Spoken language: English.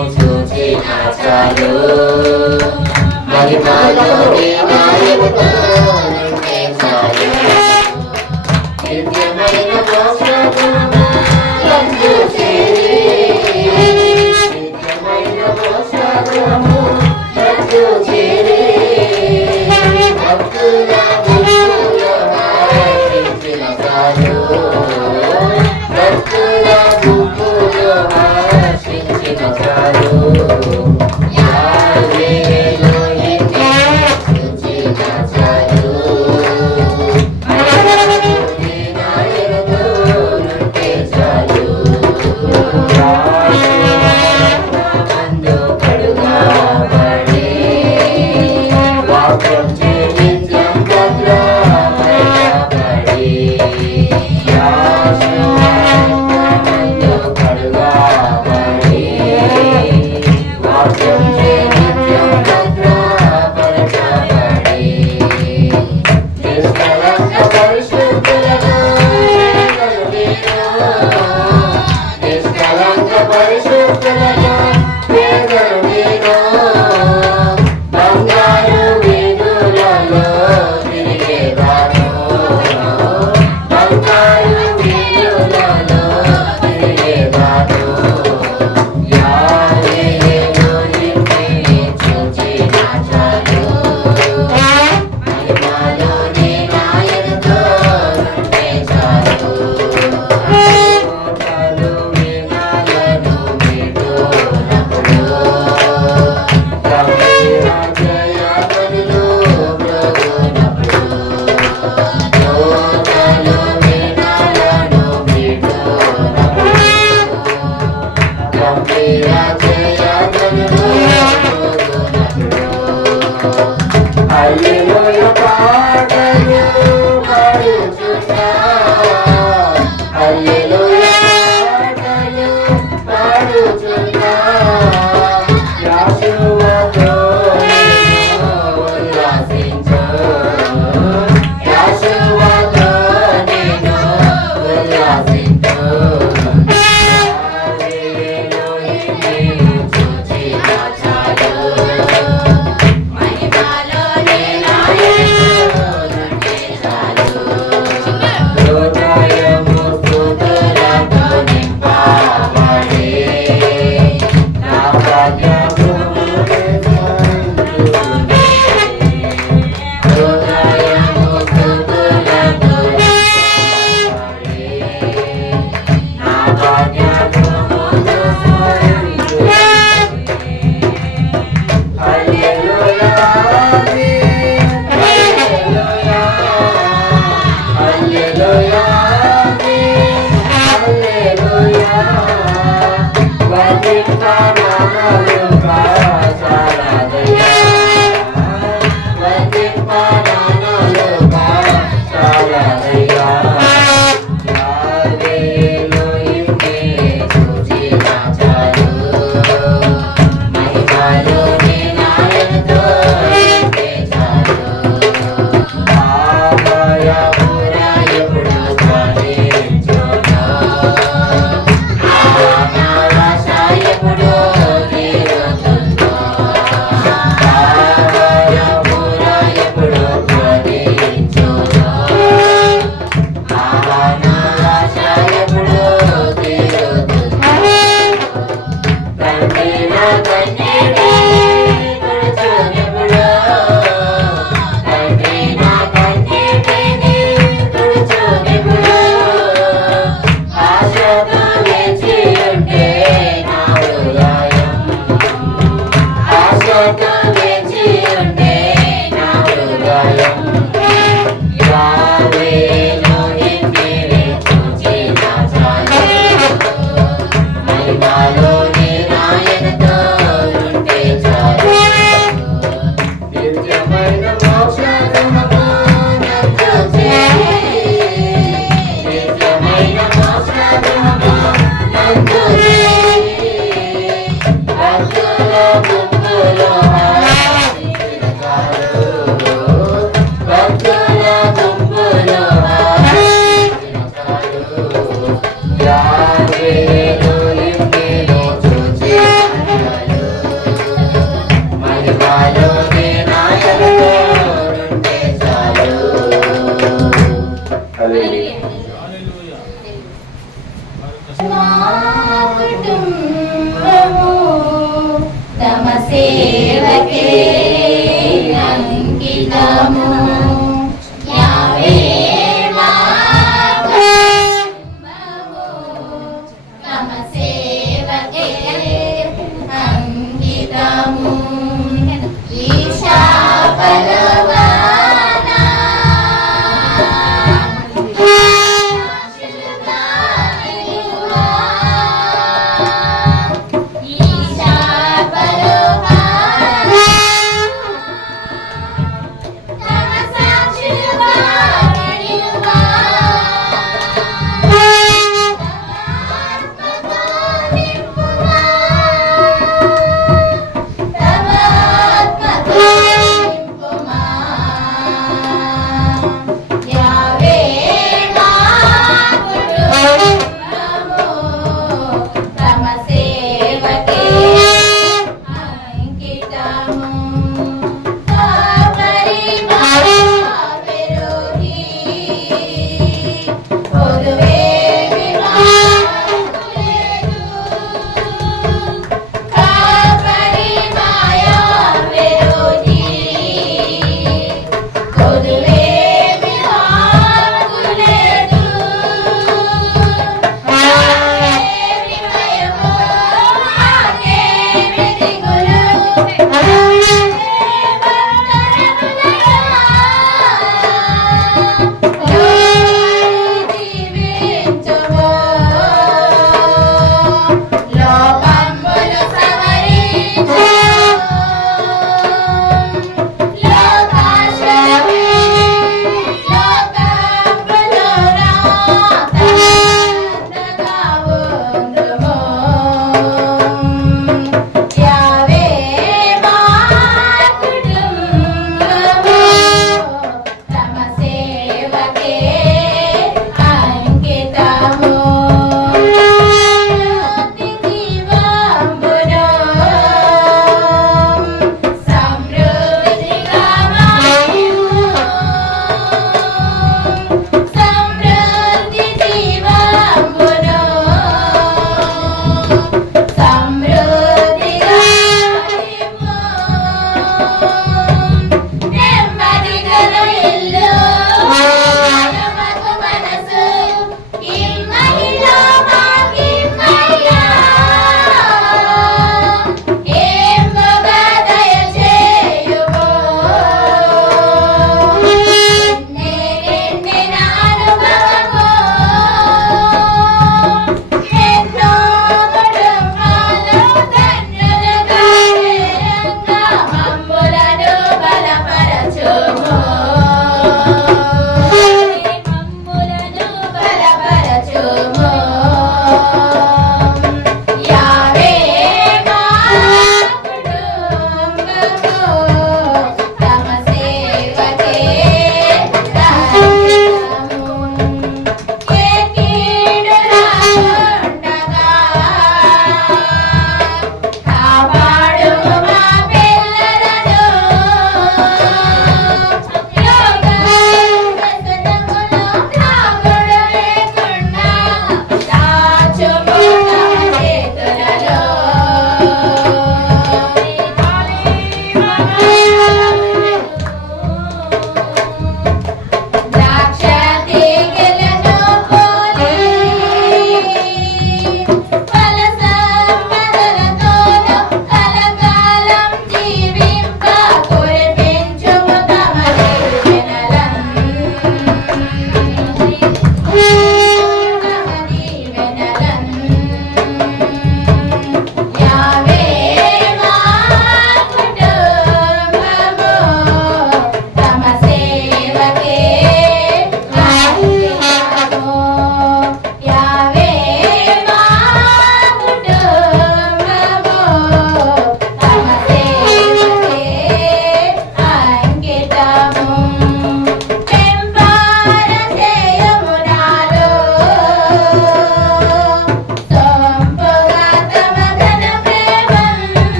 ఎలోహింని మోసుచేనా చాలు మహిమాలోని സേവകേ.